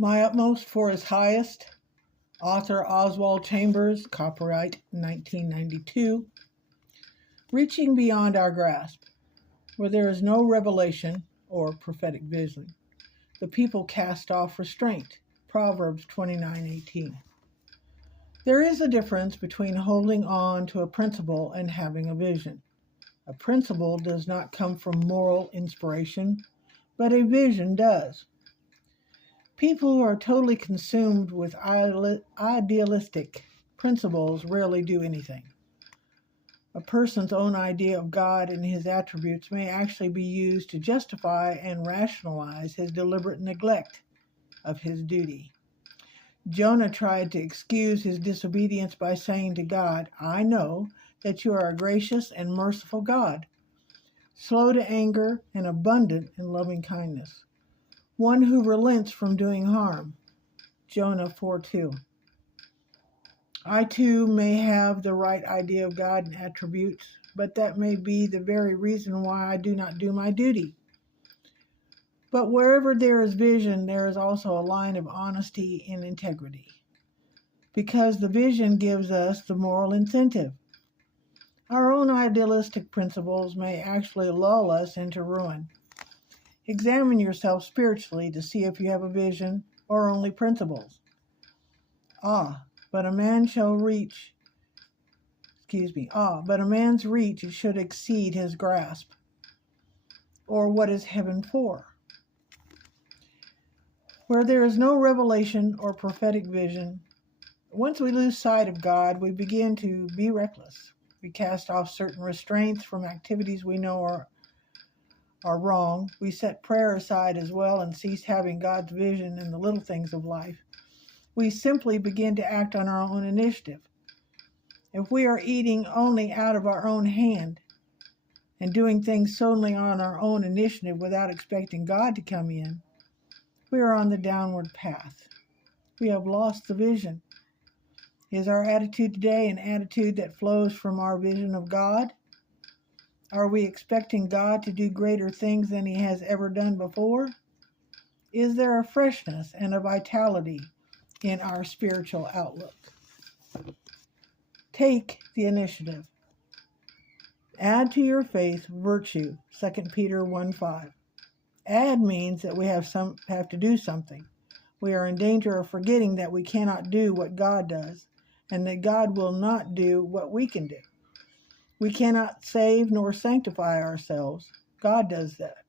My Utmost for His Highest, author Oswald Chambers, copyright 1992. Reaching beyond our grasp, where there is no revelation or prophetic vision, the people cast off restraint. Proverbs 29:18. There is a difference between holding on to a principle and having a vision. A principle does not come from moral inspiration, but a vision does. People who are totally consumed with idealistic principles rarely do anything. A person's own idea of God and his attributes may actually be used to justify and rationalize his deliberate neglect of his duty. Jonah tried to excuse his disobedience by saying to God, "I know that you are a gracious and merciful God, slow to anger and abundant in loving kindness, one who relents from doing harm." Jonah 4:2. I too may have the right idea of God and attributes, but that may be the very reason why I do not do my duty. But wherever there is vision, there is also a line of honesty and integrity, because the vision gives us the moral incentive. Our own idealistic principles may actually lull us into ruin. Examine yourself spiritually to see if you have a vision or only principles. But a man's reach should exceed his grasp. Or what is heaven for? Where there is no revelation or prophetic vision, once we lose sight of God, we begin to be reckless. We cast off certain restraints from activities we know are wrong. We set prayer aside as well and cease having God's vision in the little things of life. We simply begin to act on our own initiative. If we are eating only out of our own hand and doing things solely on our own initiative without expecting God to come in, we are on the downward path. We have lost the vision. Is our attitude today an attitude that flows from our vision of God? Are we expecting God to do greater things than He has ever done before? Is there a freshness and a vitality in our spiritual outlook? Take the initiative. Add to your faith virtue, 2 Peter 1:5. Add means that we have to do something. We are in danger of forgetting that we cannot do what God does, and that God will not do what we can do. We cannot save nor sanctify ourselves. God does that.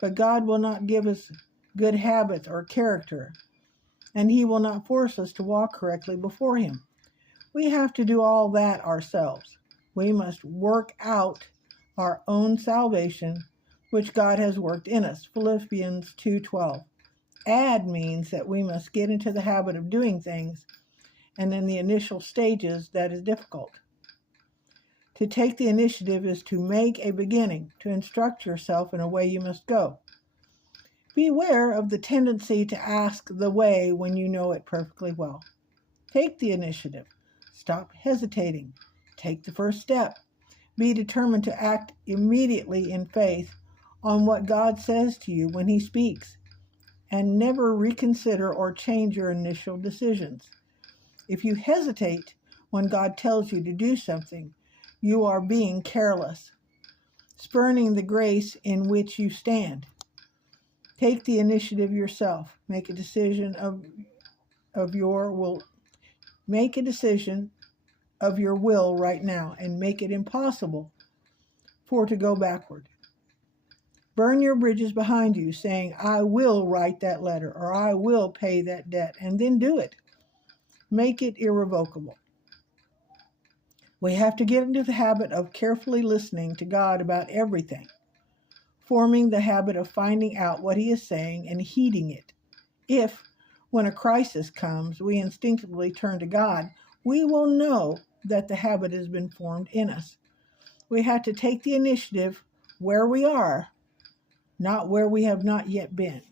But God will not give us good habits or character, and He will not force us to walk correctly before Him. We have to do all that ourselves. We must work out our own salvation, which God has worked in us. Philippians 2:12. Add means that we must get into the habit of doing things, and in the initial stages that is difficult. To take the initiative is to make a beginning, to instruct yourself in a way you must go. Beware of the tendency to ask the way when you know it perfectly well. Take the initiative. Stop hesitating. Take the first step. Be determined to act immediately in faith on what God says to you when He speaks, and never reconsider or change your initial decisions. If you hesitate when God tells you to do something, you are being careless, spurning the grace in which you stand. Take the initiative yourself. Make a decision of your will. Make a decision of your will right now and make it impossible to go backward. Burn your bridges behind you, saying, "I will write that letter," or "I will pay that debt," and then do it. Make it irrevocable. We have to get into the habit of carefully listening to God about everything, forming the habit of finding out what He is saying and heeding it. If, when a crisis comes, we instinctively turn to God, we will know that the habit has been formed in us. We have to take the initiative where we are, not where we have not yet been.